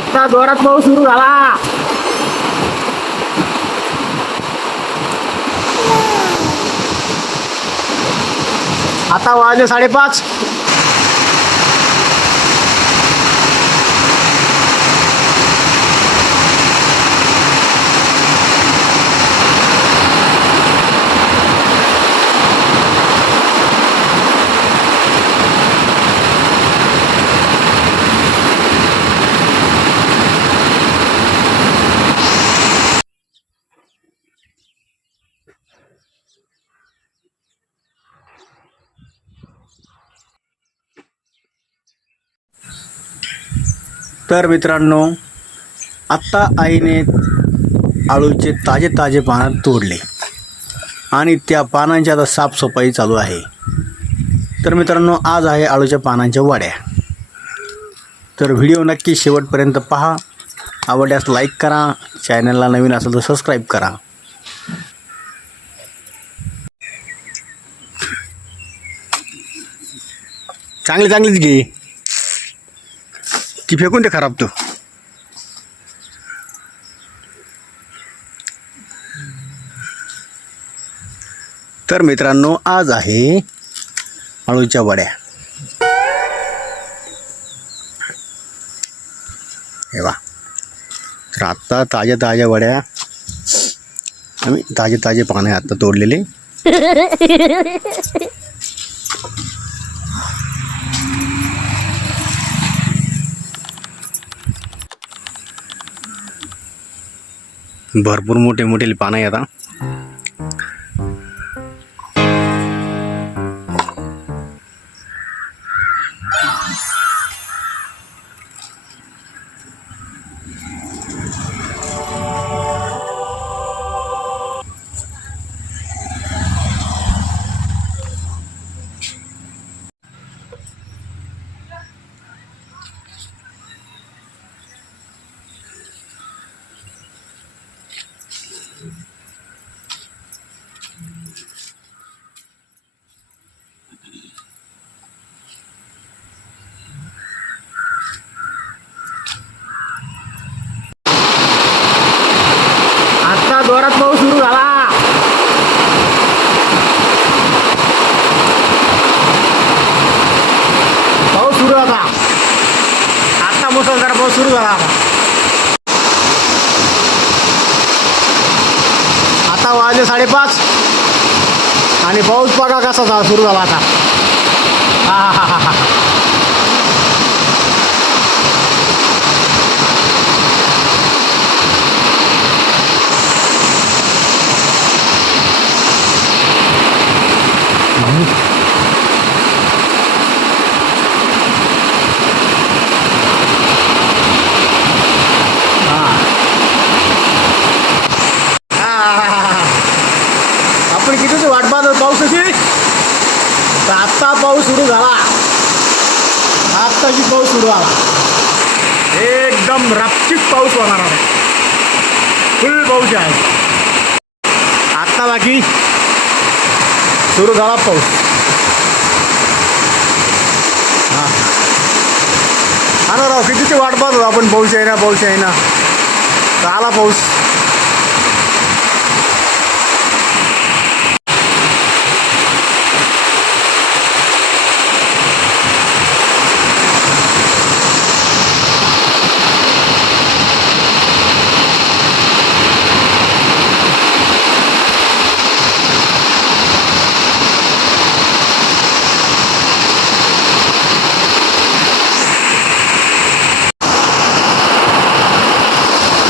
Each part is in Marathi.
आता जोरात पाऊस सुरू झाला. आता वाजले 5:30. तर मित्रांनो, आत्ता आईने आळूचे ताजे ताजे पानं तोडले आणि त्या पानांची आता साफसफाई चालू आहे. तर मित्रांनो, आज आहे आळूच्या पानांच्या वड्या. तर व्हिडिओ नक्की शेवटपर्यंत पहा. आवडल्यास लाईक करा, चॅनलला नवीन असेल तर सबस्क्राईब करा. चांगलीच घे, ती फेकून दे खराब तो. तर मित्रांनो, आज आहे आळूच्या वड्या. हे वा, तर आत्ता ताज्या वड्या आम्ही ताजे पाने आत्ता तोडलेले. भरपूर मोठे पानं आहे आता. आता जोरात पाऊस सुरू झाला. पाऊस सुरू झाला. आता मुसळधार पाऊस सुरू झाला. आता वाजले 5:30 आणि पाऊस बघा कसा सुरू झाला आता. हा. आपण कितीच वाट पाहतो पावसाची. तर आत्ता पाऊस सुरू झाला. आत्ताची पाऊस सुरू झाला. एकदम रापचिक पाऊस होणार आहे. फुल पाऊस आहे. आत्ता बाकी सुरू झाला पाऊस. हा ना राव, कितीची वाट पाहतो आपण. पाऊस आहे ना. तर आला पाऊस.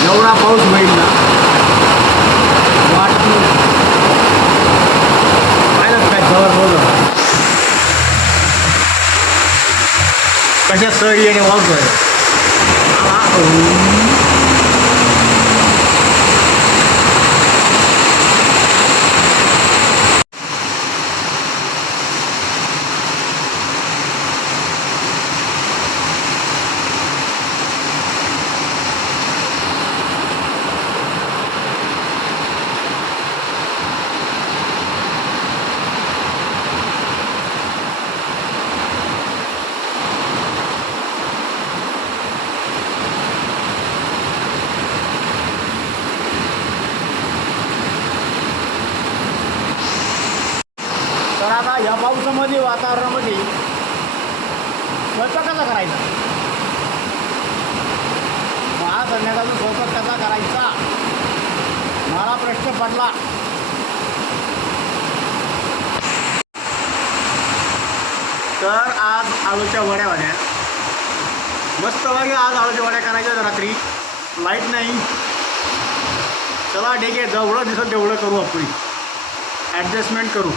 एवढा पाऊस होईल ना वाट पाहिलं काय जवळ बोल कशा सर येणे वाजतोय. वातावरणामध्ये स्वयंपाक कसा करायचा, आज संध्याकाळचा स्वयंपाक कसा करायचा मला प्रश्न पडला. तर आज आळूच्या वड्या होत्या मस्त वागे. आज आळूच्या वड्या करायच्या रात्री, लाईट नाही. चला ठीक आहे, जेवढं दिसत तेवढं करू, आपण ॲडजस्टमेंट करू.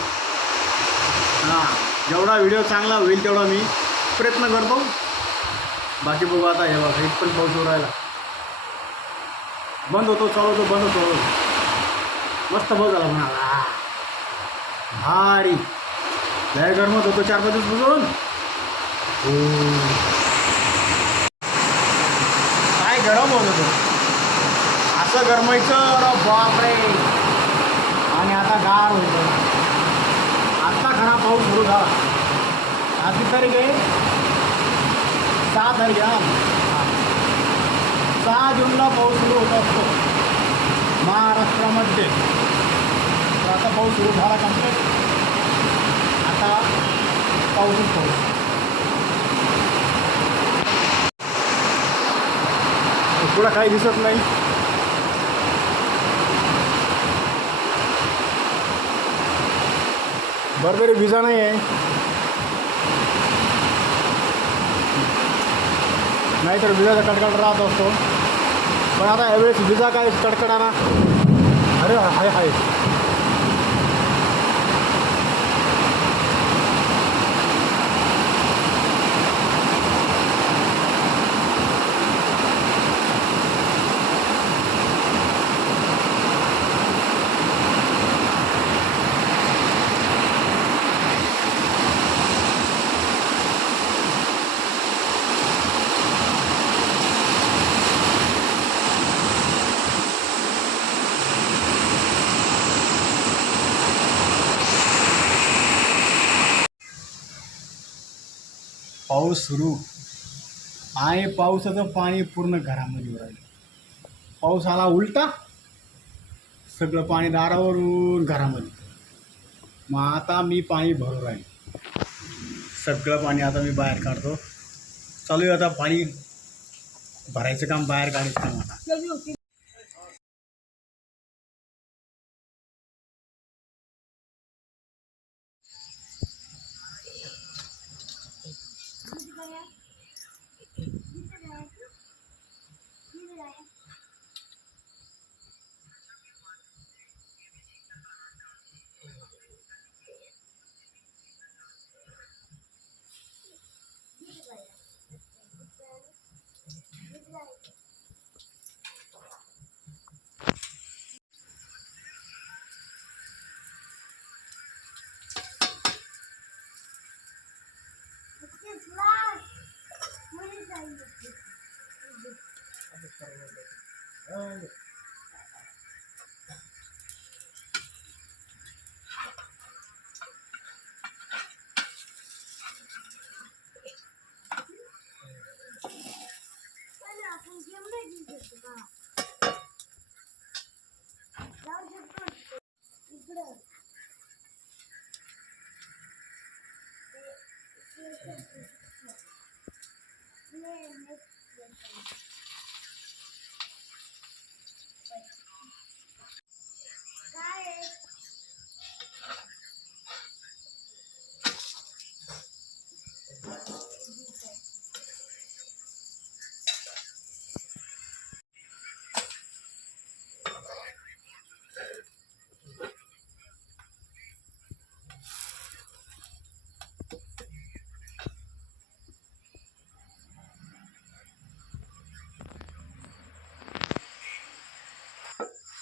हां, जेवढा व्हिडिओ चांगला होईल तेवढा मी प्रयत्न करतो. बाकी बघू आता. हे बघा इथं पण पाऊस राहिला, बंद होतो चालू होतो, बंद होतो. मस्त पाऊस झाला म्हणाला, भारी. लय गरमत होतो 4-5 दिवस बघून. काय गरम होत होतं, असं गरमायचं. अरे बापरे. आणि आता गार होतं. आता खरा पाऊस सुरू झाला. आजची तारीख आहे 6 तारीख. 6 जूनला पाऊस सुरू होत असतो महाराष्ट्रामध्ये. तर आता पाऊस सुरू झाला कंप्लीट. आता पाऊसच पाऊस. पुढं काही दिसत नाही. बरं तरी विजा नाही आहे, नाहीतर विजाचा कडकड राहत असतो. पण आता यावेळेस विजा काय कडकडाना. अरे हाय हाय. पाऊस सुरू आणि पावसाचं पाणी पूर्ण घरामध्ये राहिलं. पाऊस आला उलटा, सगळं पाणी दारावरून घरामध्ये. मग आता मी पाणी भरू राहील. सगळं पाणी आता मी बाहेर काढतो. चालू आहे आता पाणी भरायचं काम, बाहेर काढायचं काम. आता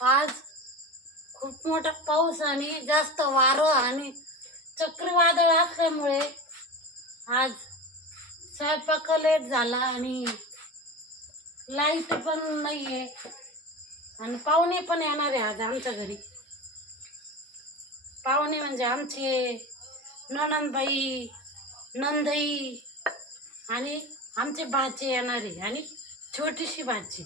आज खूप मोठा पाऊस आणि जास्त वारं आणि चक्रीवादळ असल्यामुळे आज स्वयंपाक लेट झाला आणि लाईट पण नाही आहे आणि पाहुणे पण येणार आहे आज आमच्या घरी. पाहुणे म्हणजे आमचे नणंदबाई, नंदई आणि आमचे भाचे येणार आहे आणि छोटीशी भाची.